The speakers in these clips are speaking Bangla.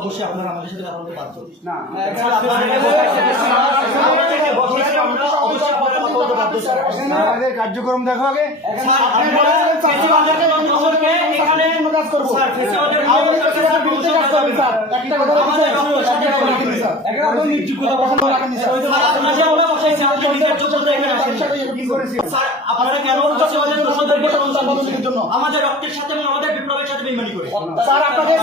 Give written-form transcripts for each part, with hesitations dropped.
অবশ্যই আপনারা আমাদের সাথে কথা বলতে পারছো না আমাদের কার্যক্রম দেখো আগে আমাদের রক্তের সাথে এবং আমাদের বিপ্লবের সাথে বেইমানি করে স্যার আপনাদের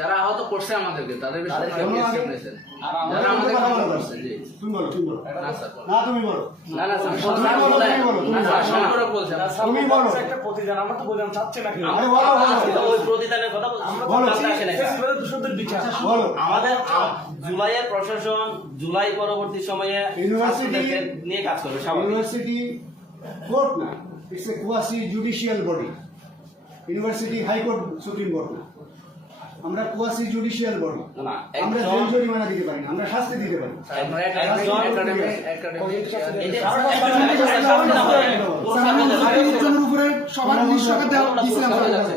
যারা আহত করছে আমাদেরকে তাদের আমাদের জুলাইয়ের প্রশাসন জুলাই পরবর্তী সময়ে ইউনিভার্সিটি নিয়ে কাজ করবে। ইউনিভার্সিটি কোর্ট না, it's a quasi judicial body. University high court supreme court না, আমরা কোয়াসি জুডিশিয়াল বডি। আমরা জেল জরিমানা দিতে পারি না, আমরা শাস্তি দিতে পারি। উপরে সবার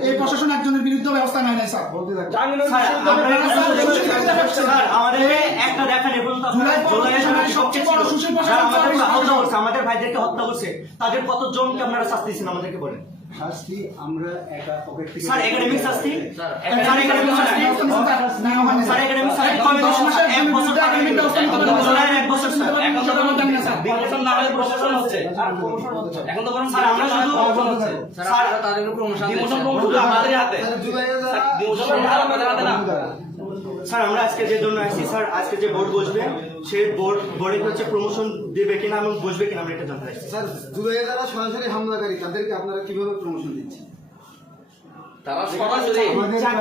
এই প্রশাসন একজনের বিরুদ্ধে ব্যবস্থা নেয় নাই স্যার। আমাদের ভাইদেরকে হত্যা করছে, তাদের কতজনকে আপনারা শাস্তি দিচ্ছেন আমাদেরকে বলেন। শাস্তি আমরা স্যার একাডেমিক শাস্তি, স্যার একাডেমিক শাস্তি, স্যার একাডেমিক শাস্তি 10 মাসের 1 বছর একাডেমিক ব্যবস্থা নিতে হবে স্যার। 1 বছর স্যার এখন তো কোনো দাম না স্যার, প্রমোশন না হলে প্রশাসন হচ্ছে আর প্রমোশন হচ্ছে এখন তো বরং স্যার আমরা শুধু স্যার তাদের প্রমোশন শুধু আমাদের হাতে, স্যার ডিমোশন আমাদের হাতে না স্যার। আমরা আজকে যে জন্য আসছি স্যার, আজকে যে বোর্ড বসবে সেই বোর্ডে হচ্ছে প্রমোশন দেবে কিনা এবং বসবে কিনা আমরা এটা জানতে চাইছি স্যার। জুলাইয়ে যারা সরাসরি হামলাকারী তাদেরকে আপনারা কিভাবে প্রমোশন দিচ্ছেন? তারা সরাসরি স্যার